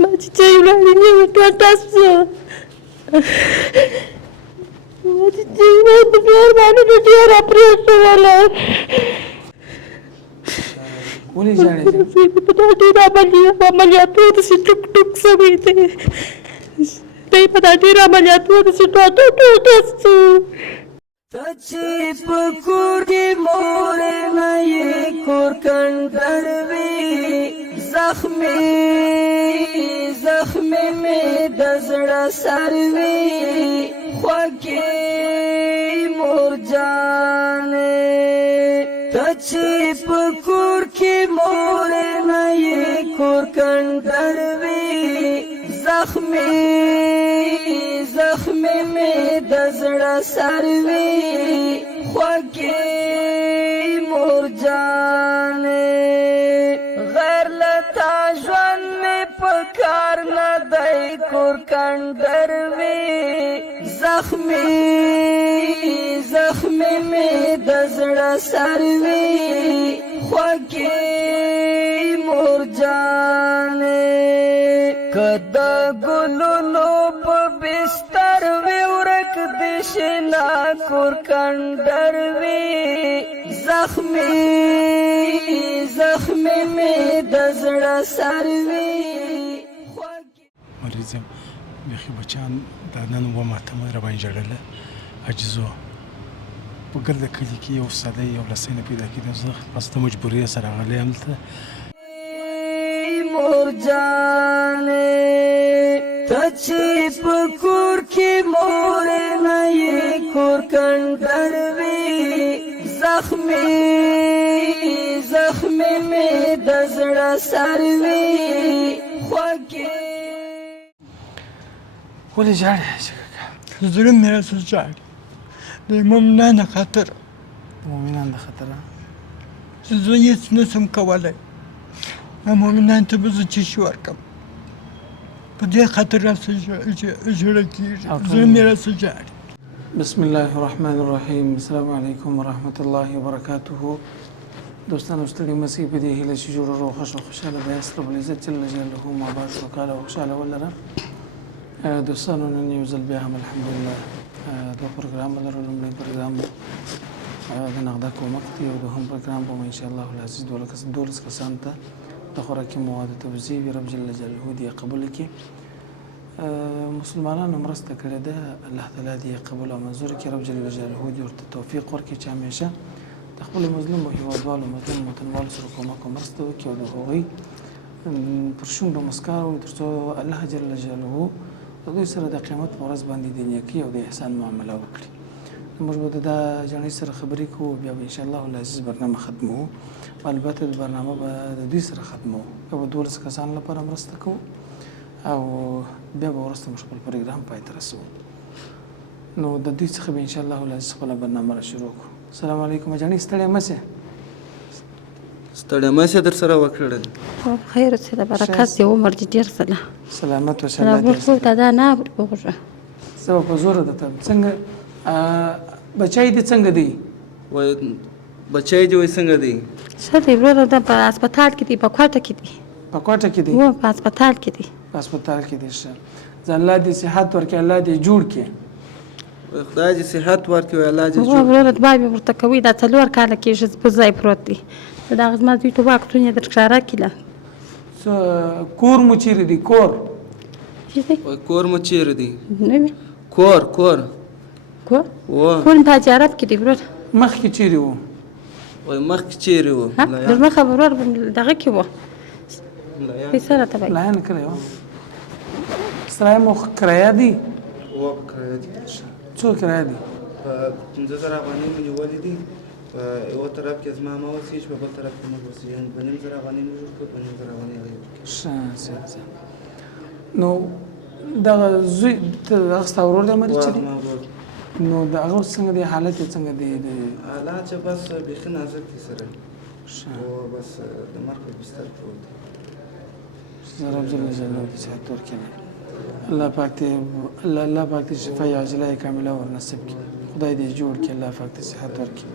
ما چې چای ولاړې نه وي ټوټه شو ما چې چای ولاړې په پلار باندې نو ډېره پرېښوله ولې ژاړې؟ په دا ډېر عملیاتو داسې ټوک ټوک شوی دی دی په دا ډېر عملیاتو داسې ټوټه ټوټه شو ته چې په کور کې مور نه یې کور کنډر وي زخمي مې د زړه سر وي خوږې مور جانې ته چې په کور کې مور نه یې کور کنډر وي زخمي مې د زړه سر وي خوږې مور جانې غیر لتا ژوند مې په کار نه دی کور کنډر وي زخمي مې د زړه سر وي خوږې مور جانې که د ګلونو په بستر وي ورک د شنا کور کنډر وي زخمي مې د زړه سر وي مریض یم بیخي بچیان دا نن اومه تمه راباندې ژړله عجزو په ګرده کلي کې یو سړی یو لسی نه پیدا کېده زه بس د مجبورۍ سره راغلی یم دلته مور جانې ته چې په کور کې مور نه یې کور کنډر وي زخمي مې د زړه سر وي خوږې ولې ژاړې زړه مې راڅه ژاړي د مومنانو خاطر مومنان د خطره زه هېڅ نشم کولی مومنانو ته به زه څه شي ورکړم په دې خاطر راڅه زړه کېږي زړه مې راڅه ژاړي بسم الله الرحمن الرحیم السلام علیکم ورحمة الله وبرکاته دوستانو ستړي مه شئ په دې هیله چې جوړ روغ خوښ او خوشحاله به یاست رب العزت جل جلاله مو آباد سوکاله او خوشحاله ولره دوستانو نن یو ځل بیا هم الحمدلله دوه پروګرام لرو لومړی پروګرام د نغده کومک دی او دوهم پروګرام به مو انشاءالله العزیز 12 کسانو ته د خوراکي موادو توزیع وي رب جل جلاله دې یې قبول کړي مسلمانانو مرسته کړې ده الله تعالی دې یې قبول او منظور کړي رب جل جلاله دې ورته توفیق ورکړي چې همیشه د خپلو مظلومو هېوادوالو مظلوم وطنوالو سره کومک او مرسته وکړي او د هغوی پر شونډو مسکا راوړي تر څو الله جل جلاله د دوی سره د قیامت په ورځ باندې د نیکۍ او د احسان معامله وکړي موږ به د دا جنۍ سره خبرې کوو بیا به انشاءالله العزیز برنامه ختموو البته د برنامه به د دوی سره ختموو بیا به 12 کسانو لپاره مرسته کوو او بیا به وروسته موږ خپل پروګرام پای ته رسوو نو د دوی څخه به انشاءالله العزیز خپله برنامه را شروع کړو السلام علیکم جنۍ ستړې مه شې ستړی مه شې در سره وکړل خیر اوسې د برکت دې عمر دې ډېر سله سلامت اوسه الله دې ټول ته دا نه اوري په غوږه زه به په زوره درته څنګه بچی دې څنګه دی وایي بچی دې وایي څنګه دی ښه دی وروره دا په هسپتال کې دی په کوټه کې دی په کوټه کې دی و په هسپتال کې دی په هسپتال کې دی ښه ځه الله دې صحت ورکړي الله دې جوړ کړي خدای دې صحت ورکړي الله دې و وروره دعا مې ورته کوي دا 4 کاله کېږي په ځای پروت دی د هغه زما زوی ته واکسون یې در ښکاره کړله کور مو چیرې دی کور وایي کور مو چیرې دی نه وي کور کور مې په حاجي عرب کې دی وروره مخکې چیرې و وایي مخکې چیرې و در مخه وروره دغه کې و پیسه راته وایي لایان کړی و سرای مو کرایه دی و کرایه دي څو کرایه دی 15,000 افغانۍ مو نیولې دي په یوه طرف کې زما مه اوسېږي په بل طرف کې موږ اوسېږو 2,500 افغانۍ مو جوړ کړو 2,500 افغانۍ هغې ښه نو دغه زوی ته هغه ستا ورور دی مری چې دی نو د هغه څنګه دی حالت یې څنګه دی حالات چې بس بیخي نازک دي سره او بس د مرګ په بستر پروت دی رب جل جلاله دې صحت ورکړي الله پاک دې شفای عاجله کامله ور نصیب کړي خدای دې جوړ کړي الله پاک دې صحت ورکړي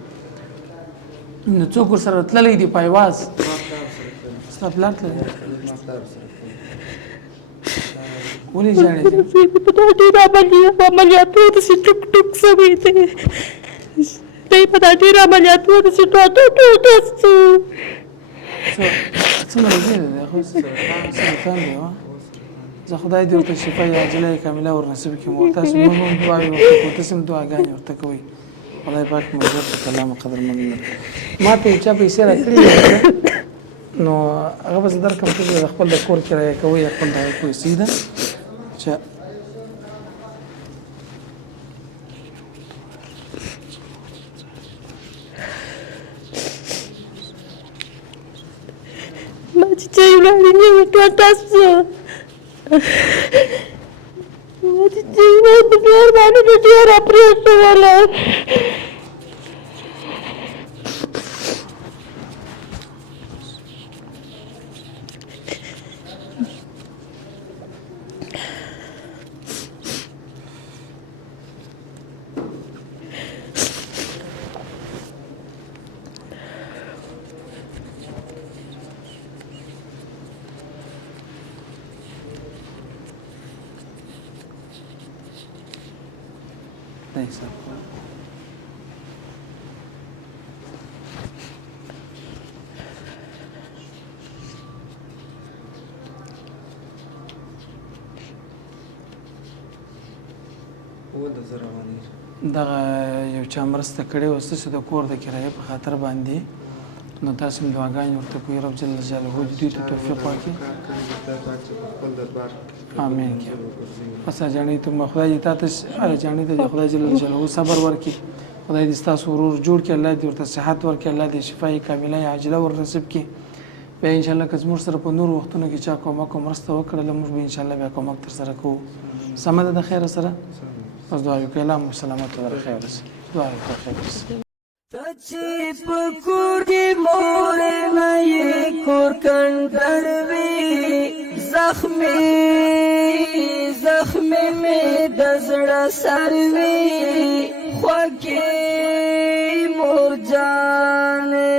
نو څوک ورسره تللی دی پایواز ستا پلار تللی ولې ژاړې ته؟ په دا ډېر عملیاتو داسې ټوک ټوک سوی دی. دی په دا ډېر عملیاتو داسې ټوټ سو. څومره زیات دی خو سرطان دی وا. زه خدای دې ورته شفای عاجله کامله ورنصیب کړي. مو تاسو هم دعاوې ورته کوئ، تاسو هم دعاګانې ورته کوئ. خدای پاک مو عزت او کلام قدرمن لري. ما ته یو چا پیسې راکړي نو هغه به زه درکړم، ته د خپل د کور کرایه کوئ، خپل د هغې پیسې ده چې ما چې چای وړاندې نیمه ټوټه سو. ما چې چای وړاندې ډېر باندې ډېره پرېښوله. نه حساب دغه یو چا مرسته کړې وه ستاسو د کور د کرایې په خاطر باندې، نو تاسو هم دعاګانې ورته کوئ. رب جل جلاله دې دوی ته توفیق ورکړي. آمین. بس جانې ته خدای دې تا ته جانې ته خدای جل جلاله صبر ورکړي. خدای دې ستاسو ورور جوړ کړي، الله دې ورته صحت ورکړي، الله دې شفای کامله عاجله ورنصیب کړي. بیا انشاءالله که زموږ سره په نورو وختونو کې چا کومک او مرسته وکړله، موږ به انشاءالله بیا کومک ترسره کوو. سمه ده د خیره سره بس دعا وکړئ. الله مو سلامت او خیر رسي. دعا وکړئ خیر رسي. تچی پکور کی مور نئی کور کندر وی زخمی میں دزڑا سروی خوکی مور جانے.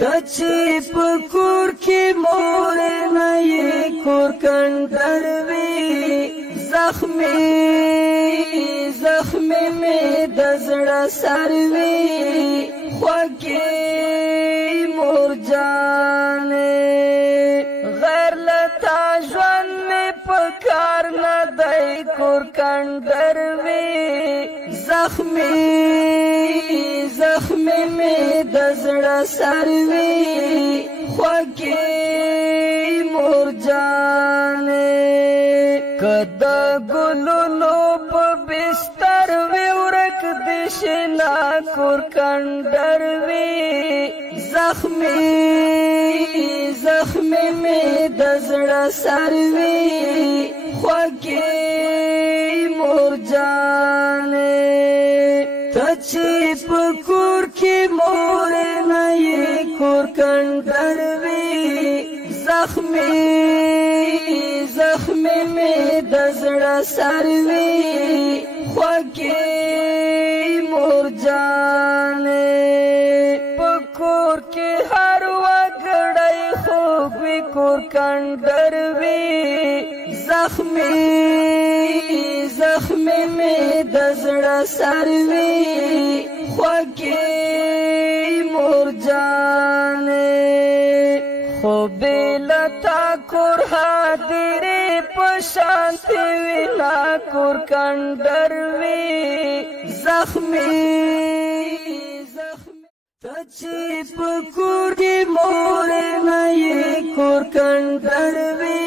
تچی پکور کی مور نئی کور کندر وی زخمی میں دزڑا سروی خوکی مور جانے. غیر لتا جوان میں پکار نہ دائی کور کندر وی زخمی میں دزڑا سروی خوکی مور جانے. کدا گلولو پا بستر وی ورک دشنا کور کندر وی زخمی میں دزڑا سروی خوکی مور جانے. تچی پکور کی مور نئی کور کندر وی زخمی میں دزڑا سروی خوکی مور جانے. پکور کی ہر وگڑائی خوبی کور کندر وی زخمی میں دزڑا سروی خوکی مور جانے. خوبی لتا کور حاضری پشانتی ویلا کور کندر وی زخمی. تچی پکور کی مور نئی کور کندر وی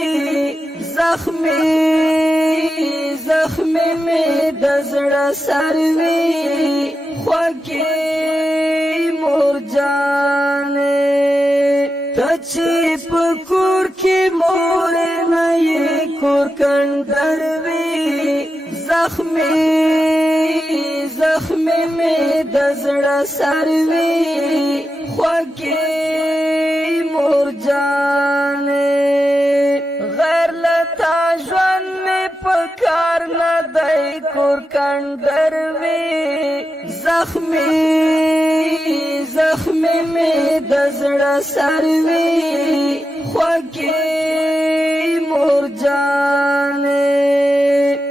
زخمی میں دزڑا سروی خوکی مور جانے. تچی پکور کی مور نئی کور کندر وی زخمی میں دزڑا سروی خوکی مور جانے. غیر لتا جوان میں پکار نہ دائی کور کندر وی زخمی میں دزڑا سروی خوکی مور مرجانې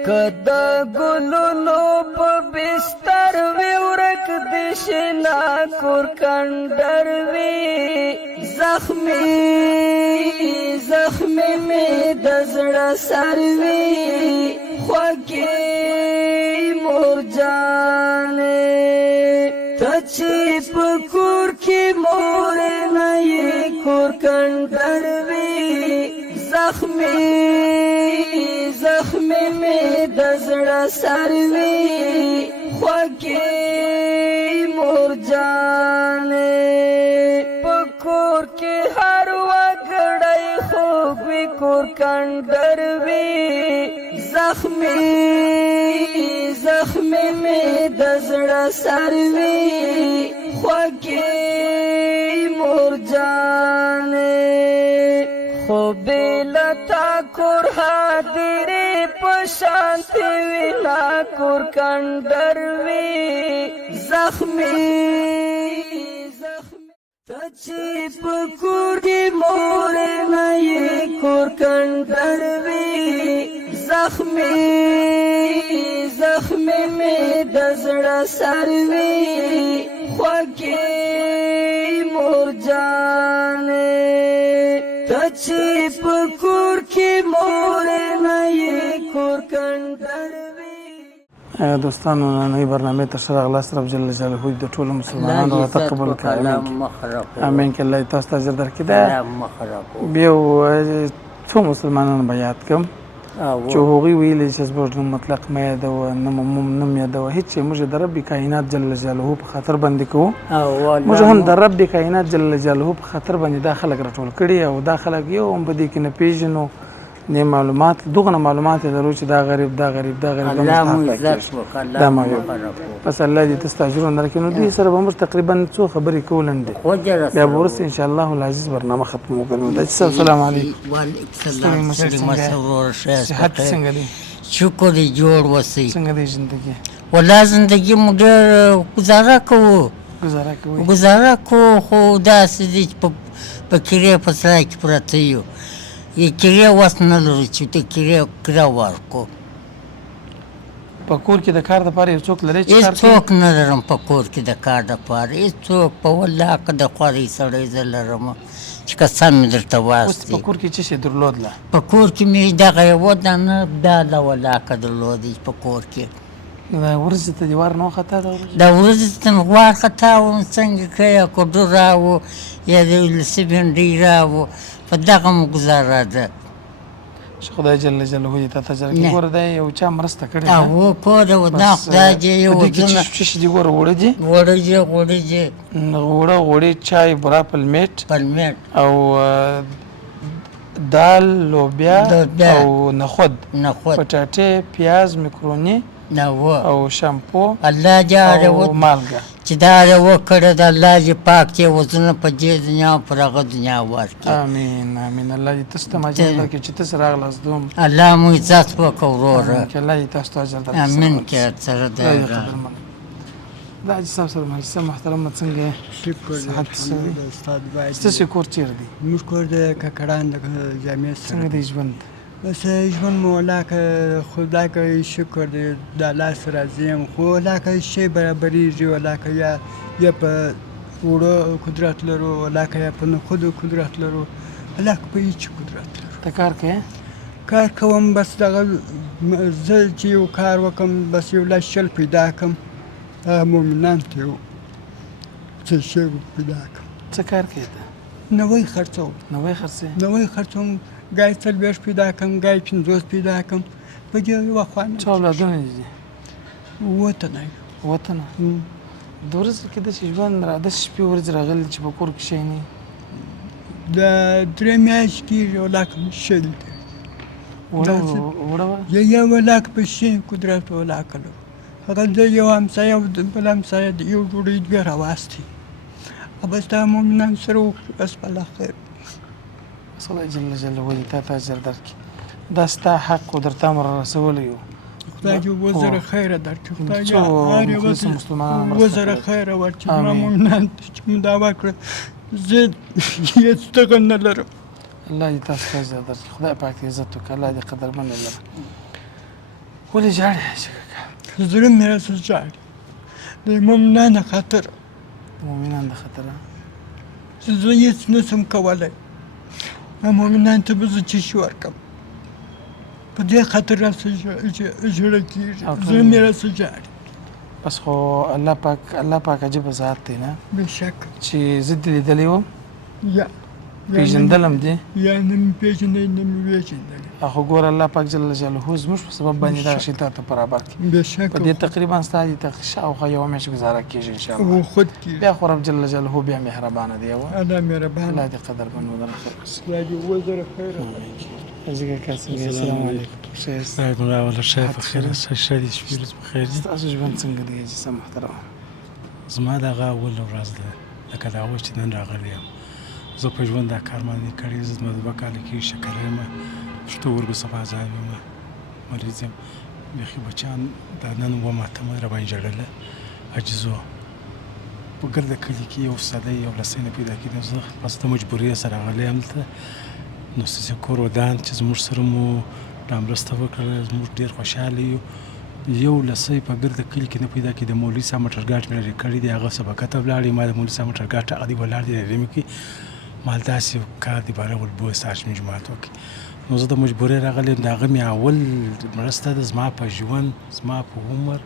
کدا ګلونو په بستر وی ورک د شنا کور کندر وی زخمی زخمی می د زړه سر وی خوږې مرجانې ته چې په کور کې مور نه یې کور کندر وی زخمی زخمی می د زړه سر وی خوږې مرجانې په کور کې هر وګړی خوږ وي کور کندر وی زخمی زخمی می د زړه سر وی خوږې مرجانې خو بلتا کور حاضرې په شانتي وینا کور کندر وی زخمی ته چې په کور کې مور نه یې کور کندر وی زخمی زخمی می د زړه سر وی خوږې مرجانې ته چې په کور کې مور نه یې کور کندر وی دوستانو نننۍ برنامې ته ښه راغلاست. رب جل جلاله د ټولو مسلمانانو راته قبول کړي. امین که الله تاسو ته اجر درکړي. بیا څو مسلمانانو به یاد کړم چې هغوی ویلي چې زموږ نوم مطلق مه یادوه، نه مو یادوه، هېڅ شی موږ د رب کائنات جل جلاله په خاطر باندې کوو. موږ هم د رب کائنات جل جلاله په خاطر باندې دا خلک راټول کړي او دا خلک یو هم په دې کې نه پېژنو نه معلومات دغه معلومات لرو چې دا غریب دا غریب دا غریب دا ما بس الله دې تاسو اجرونه درکړي. نو دوی سره به موږ تقریبا څو خبرې کولندې بیا به وروسته ان شاء الله العزیز برنامه ختم وکړو. السلام علیکم. صحت څنګه دی؟ شکر دی جوړ وسی. څنګه دی زندگی؟ ولا زندگی موږ گزاره کوو خو داسې دي چې په کرې په سرای کې پراته یو کرې وس نه لرو چې د کرې ورکو. په کور کې د کار دپاره یو څوک لرئ چې کار کوي؟ هېڅوک نه لرم په کور کې د کار دپاره، هېڅوک په والله که د خوارۍ سړی زه لرم چې قسم مې درته واستي. په کور کې څه شی درلودله؟ په کور کې مې دغه یوه دانه داله ولاکه درلودی په کور کې. دا ورځې ته دې وار نه وخته؟ دا ورځې ته مې وارخطا وم څنګه که یا کډو راوو یا د ولسي بنډۍ راوو په دغه مو ګزاره ده. چې خدای جل جلاله دې تا ته اجر کړي. ګوره دا یو چا مرسته کړې ده او کور او دا خدای دې یو وزونه څه شي دي؟ ګوره اوړه دي، اوړه غوړي چای بوره پلمیټ او دال لوبیا او نخود پټاټې پیاز میکروني او شامپو الله جاره او مالګه چې دا وکړه د الله دې پاک دې وزونه په دې دنیا او پر هغه دنیا ورکړي. امین امین. الله دې تاسو ته اجر درکړي چې تاسو راغلاست. دوم الله مو عزت وکړه وروره. الله دې تاسو ته اجر درکړي. امین که سره ده. دا حاجي صاحب سره مجلسه محترمه څنګه یې؟ شکر استاد باید ستاسو کور چیرې دی؟ موږ کور د ککړان د جامع سره. څنګه دی ژوند؟ بس ژوند مو ولاکه خدا که شکر دی د الله سره راضي یم، خو ولاکه شی برابرېږي، ولاکه یا په اوړه قدرت لرو، ولاکه یا په نخودو قدرت لرو، ولاکه په هېڅ قدرت لرو. ته کار کوې؟ کار کوم، بس دغه زه چې یو کار وکړم بس یو لس شل پیدا کړم، هغه مؤمنان ته یو څه شی پیدا کړم. څه کار کوې ته؟ نوی خرڅوم. نوی خرڅوم، ګای 40 پیدا کړم، ګای 50 پیدا کړم، په دې یوه خوا نه. څو اولادونه دي؟ 7 تنه. 7 تنه؟ د ورځې کې داسې ژوند داسې شپې ورځې راغلي چې په کور کې شی نه وي؟ د 3 میاشتې کېږي ولاکه شل دی. اوړه یو ولاکه په شي قدرت ولاکه لرو. هغه د یو همسایه او بل همسایه د یو ډوډۍ 2 راواستې، بس دا مؤمنان سره وکړي، بس الله خیر. خدای جل جلاله دې تا ته اجر درکړي. دا ستا حق و درته امر رسولی یو. خدای دې وزره خیره درکړي. خدای دې وزره خیره ورکړي. زما مؤمنان چې مو دا وکړه زه هېڅ دغه نه لرم. الله دې تاسو ته اجر درکړي، خدای پاک دې عزت وکړي، الله دې قدرمن ولري. ولې ژاړې شککه؟ زړه مې راڅه ژاړي د مؤمنانو خاطر، د مؤمنانو د خطره چې زه هېڅ نشم کولی، مؤمنانو ته به زه څه شي ورکړم، په دې خاطر راڅه ژړه کېږي، زړه مې راڅه ژاړي. بس خو الله پاک عجیبه ذات دی نه، بېشکه چې زه دې لیدلی وم یا پېژندلم دې، یا نه مې پېژندلی نه مې وېژندلی. خو ګوره الله پاک جل جلاله زموږ په سبب باندې دغه شي تا ته برابر کړي. بېشکه په دې تقریبا ستا دې شاوخوا یوه میاشت ګزاره کېږي انشاءالله. و خود کېږي. بیا خو رب جل جلاله بیا مهربانه دی. الله مهربانه. الله دې قدرمن ودرکړي. الله دې وزره خیره. ازيك يا كاسم، السلام عليكم. شيخ عليكم السلام والله شايف بخير شادي شبيرت بخير. تاسو ژوند څنګه دی جسم محترم؟ زما دغه اول ورځ ده لکه دا اوس چې نن راغلی یم. زه په ژوند دا کار باندې کړی، زما دوه کاله کې شکر یم، پښتورګو صفا ځای یم، مریض یم. بیخي بچیان دا نن اوومه اتمه راباندې ژړله، عجز وو. په ګرده کلي کې یو سړی یو لسی نه پیدا کېده، زه بس د مجبورۍ سره راغلی یم دلته. نو ستاسې کور ودان چې زموږ سره مو دا مرسته وکړله، زموږ ډېر خوشحاله یو. یو لسی په ګرده کلي کې نه پیدا کېده. مولوي صاحب موټرګاډ مې لرې کړی دی، هغه سبقه ته ولاړ. ما د مولوي صاحب موټرګاډ هغه دی ولاړ دی لرې مې کړي، ما داسې کار دی باره ولبو ساش مې جماعت وکړي. نو زه د مجبورۍ راغلی یم، د هغه مې اول مرسته ده زما په ژوند، زما په عمر،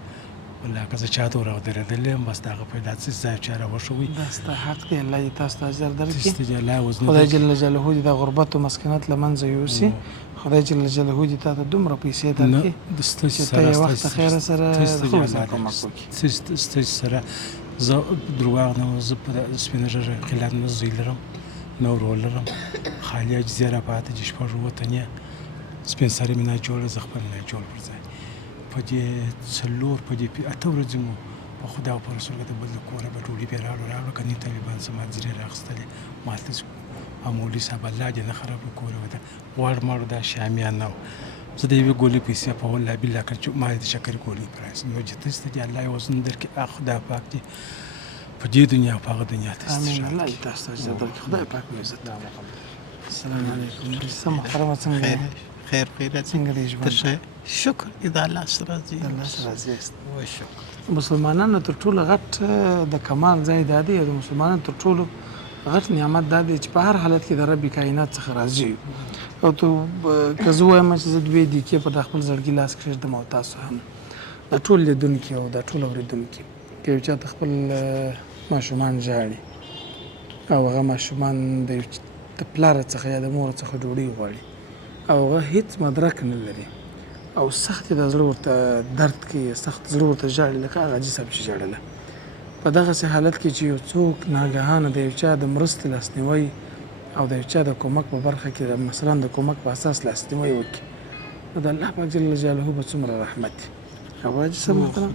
والله که زه چا ته ورودرېدلی یم، بس د هغه پیدا څه ځای چا راوښوي. دا ستا حق دی، الله دې تاسو ته اجر درکړي. الله وزن خدای جل جلاله دې د غربت و مسکنت له منځه یوسي. خدای جل جلاله دې تا ته دومره پیسې درکړي چې ته یې وخت خیره سره ښه وزن کومک وکړي. ستاسو سره زه درواغ نه وایم، زه په سپین ږیره خلات نه زوی لرم، نه ورور لرم، خالي اجزیه راپاته چې شپږ اووه تنې سپین سرې مې نه جوړه، زه خپل نه جوړ پر ځای. په دې څلور په دې اته ورځې مو په خدا او په رسول د بل د کوره به ډوډۍ پرې راوړه کنې طالبان زما ځیرې راخیستلې ما ته مولوي صاحب الله دې نه خراب کړي کوره وته غوړ مړ دا شامیان نه زه د یوې ګولې پیسې په والله بالله کړ چې ما د شکر ګولې پرایس نو چې تاسو ته الله یې وزن درکړي خدا پاک دې په دې دنیا او په هغه دنیا ته امين. الله دې تاسو ته عزت درکړي، خدای پاک دې عزت درکړي. السلام علیکم. سم محترمه څنګه یې؟ خیر خیرت څنګه دې ژوند؟ شکر اذا الله سره راضي. الله سره راضي است. و شکر. مسلمانانو تر ټولو غټ د کمال ځای دا دی، او د مسلمانانو تر ټولو غټ نعمت دا دی چې په هر حالت کې د رب کائنات څخه راضي یو. او ته که زه وایم چې زه دوې دقیقې په خپل زړګي لاس کښېږدم او تاسو هم دا ټول لیدونکي او دا ټول اورېدونکي که یو چا ته خپل ماشومان ژاړي او هغه ماشومان د پلار څخه یا د مور څخه ډوډۍ غواړي او هغه هېڅ مدرک نه لري او سخت د زړه ورته درد کوي، سخت زړه ورته ژاړي لکه هغه حاجي صاحب چې ژړله. په دغسې حالت کې چې یو څوک ناګهانه د یو چا د مرستې لاسنیوی او د یو چا د کومک په برخه کې مثلا د کومک په اساس لاسنیوی وکړي، نو د الله پاک جل جلاله به څومره رحمت وي. او حاجي صاحب محترم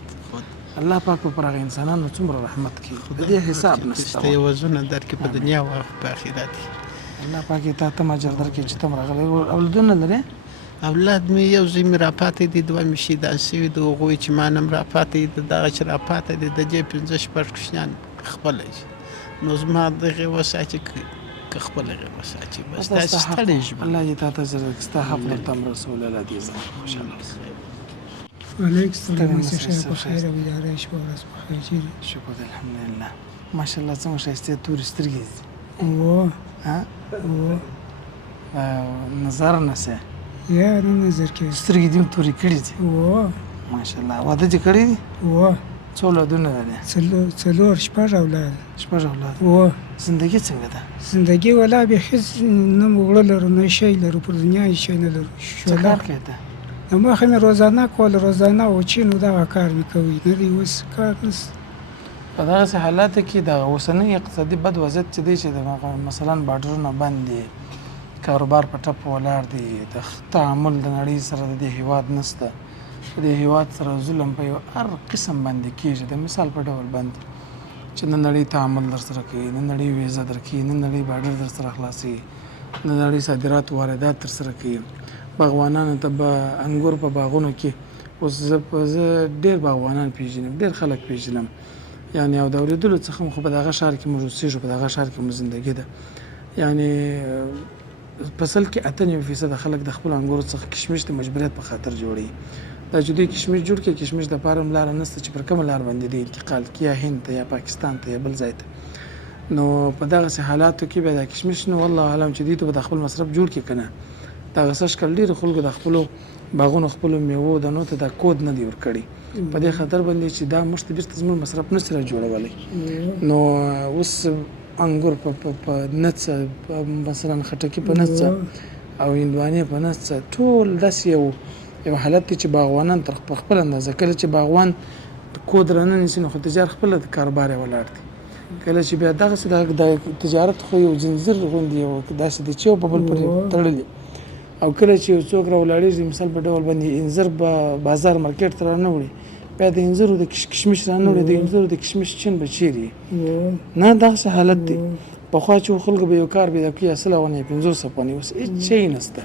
الله پاک په هغه انسانانو څومره رحمت کوي د دې حساب نشته. ته یې وزونه درکړي په دنیا او په آخرت کې. الله پاک تا ته اجر درکړي چې ته هم راغلی. اولادونه لرې؟ اولاد مې یو زوی مې راپاتې دي، دوه مې شهیدان سوي دي، هغوی چې ما نه هم راپاتې دي، دغه چې راپاتې دي د دې پنځه شپږ کوچنیان خپله دي. نو زما دغې وساتي که خپله هغې وساتي بس داسې ستړی ژوند. الله دې تا ته اجر درکړي، ستا حق درته هم رسول الله دې زه خوشحاله وعلیکم السلام. شب بخیر او اداره شب ورځ بخیر. چیرې؟ شکر دی الحمدلله. ماشاءالله څومره ښایستې تورې سترګې دي. نظر نسې یا نه نظر کې سترګې دې هم تورې کړي دي. ماشاءالله. واده دې کړی دی؟ څو اولادونه لرې؟ څلور شپږ اولاد. شپږ اولاد. زندګي څنګه ده؟ زندګي ولا بیخي نه وړه لرو نه شی لرو، پر دنیا هېڅ شی نه لرو. څه کار کوې ته؟ د مخه مې روزانه کول، روزانه و چې نو دغه کار مې کوي، نه دی اوس کار نشته. په دغسې حالاتو کې د اوسنۍ اقتصادي بد وضعیت چې دی چې مثلا بارډرونه بند دي، کاروبار په ټپ ولاړ دی، د تعامل د نړۍ سره د دې هېواد نشته، د دې هېواد سره ظلم په یو هر قسم باندې کېږي. د مثال په ډول باندې چې نه نړۍ تعامل در سره کوي، نه نړۍ ویزه در کوي، نه نړۍ بارډر در سره خلاصوي، نه نړۍ صادرات واردات تر سره کوي. باغوانانو ته به انګور په باغونو کې اوس زه ډېر باغوانان پېژنم، ډېر خلک پېژنم، یعنې او د اورېدلو څخه خو په دغه ښار کې موږ اوسېږو، په دغه ښار کې مو زندګي ده. یعنې فصل کې 98% خلک د خپل انګورو څخه کشمش د مجبوریت په خاطر جوړي. دا چې دوی کشمش جوړ کړي، کشمش د پاره لار نشته چې پر کومه لار باندې دی انتقال کیا هند ته یا پاکستان ته یا بل ځای ته. نو په دغه حالاتو کې به د کشمش نو والله عالم چې دوی ته د خپل مصرف جوړ کړي کنه. دا غسش کل ډیر خلکو د خپل باغونو خپل میوه د نو ته د کود نه دی ورکړي. په دې خاطر باندې چې دا مشت بیرته زموږ مصرف نه سره جوړولای. نو اوس انګور په نڅ مثلا خټکی په نڅ او هندوانه په نڅ ټول داس یو حالت چې باغوانان تر خپل اندازه کله چې باغوان کود رانه نشي نو تجار خپل د کاروبار ولاړ دي. کله چې بیا دغه د تجارت خو یو زنجیر غوندي او داسې د چیو په بل پرې تړلې او کله چې یو څوک راولاړېږي مثال په ډول باندې انځر به بازار مارکیټ ته رانه وړي بیا د انځرو د کشمش رانه وړي د انځرو د کشمش چین به چیري نه دغسې حالت دی. پخوا چې خلکو به یو کار پیدا کړي اصله ونې 500 افغانۍ اوس هېڅ شی نشته.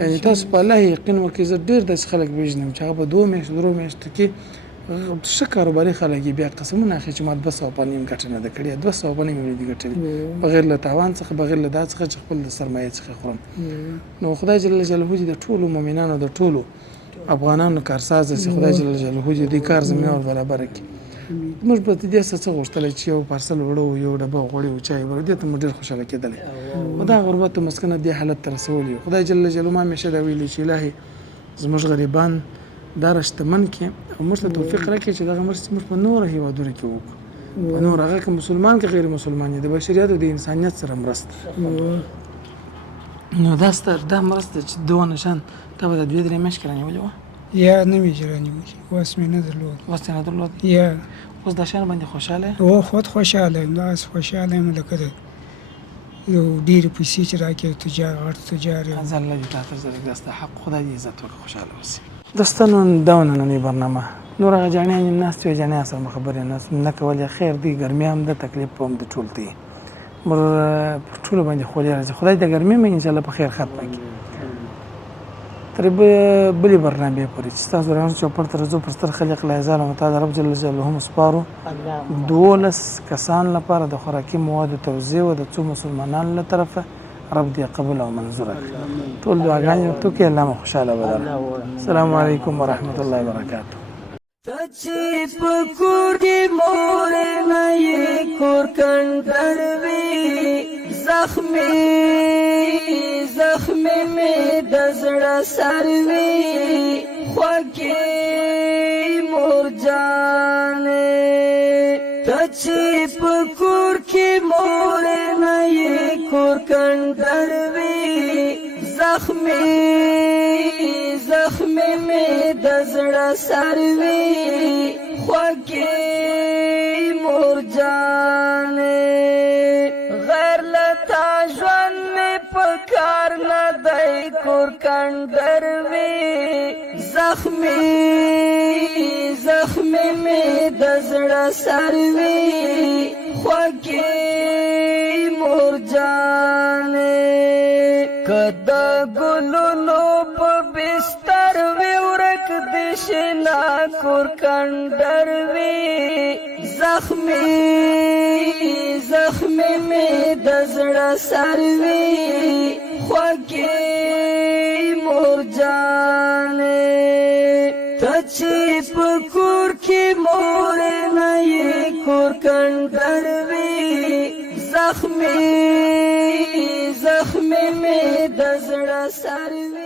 یعنې تاسو په الله یقین وکړئ زه ډېر داسې خلک پېژنم چې هغه په 2 میاشتو 3 میاشتو کې ښه کاروباري خلک بیا قسمونه اخلي چې ما 200 افغانۍ ګټه نه ده کړې 200 افغانۍ مې نه دي ګټلې بغیر له تاوان څخه بغیر له دا څخه چې خپل د سرمایې څخه خورم. نو خدای جل جلاله دې د ټولو مؤمنانو د ټولو افغانانو کارساز چې خدای جل جلاله دې کار زمینه ور برابر کړي. موږ به دې څه غوښتل چې یو پارسل وړو یو ډبه غوړي او چای ور دې ته موږ ډېر خوشاله کېدل. خدای غربت مسکنه دې حالت تر رسولي. خدای جل جلاله ما همیشه دا ویلي چې الهي زموږ غریبان دا رشتمن کې او موږ ته توفیق راکړي چې دغه مرستې موږ په نورو هیوادونو کې وکړو. په نور هغه که مسلمان که غیر مسلمان د بشریت او د انسانیت سره مرسته. نو دا مرسته چې دوه نشان ته به د 2-3 میاشتې رانیولې وه یا نه مې رانیولې اوس مې نه درلود یا اوس دا شیان باندې خوشحاله او خود خوشحاله یم داسې خوشحاله یم لکه د یو ډېرې پیسې چې راکړي تجار غټ تجار یم. از الله دې تحت زرګ دسته حق خدای دې عزت وکړي خوشحاله اوسي. دوستانو دا نننۍ برنامه نور هغه جانیان یم ناست وي جانیان سره خبرې نه کولې خیر دی ګرمي هم د تکلیف هم د ټول دی مر ټول باندې خو راځي خدای د ګرمي مې ان شاء الله په خیر ختمه کړي. تر بلې برنامې پورې چې تاسو راځو چوپړ تر زو پرستر خلق لا زال متعال رب جل جلاله مسپارو 12 کسان لپاره د خوراکي مواد توزیع او د څو مسلمانانو له طرفه رب دې قبول او منظور کړي. ټول دعاګانې ورته کې الله مو خوشاله بدل. السلام علیکم ورحمت الله وبرکاته. تچی پکور کی مور نئی کور کندر وی زخمی میں دزڑا سروی خوکی مور جانے تچی پکور کی مور نئی کور کندر وی زخمی میں دزڑا سروی خوکی مور جانے غیر لتا جوان میں پکار نہ دائی کور کندر وی زخمی میں دزڑا سروی خوکی مور جانے کدا گلونو پا بستر وی ورک دشنا کور کندر وی زخمی میں دزڑا سروی خوکی مور جانے تچی پکور کی مور نئی کور کندر وی زخمی میں دزڑا سروی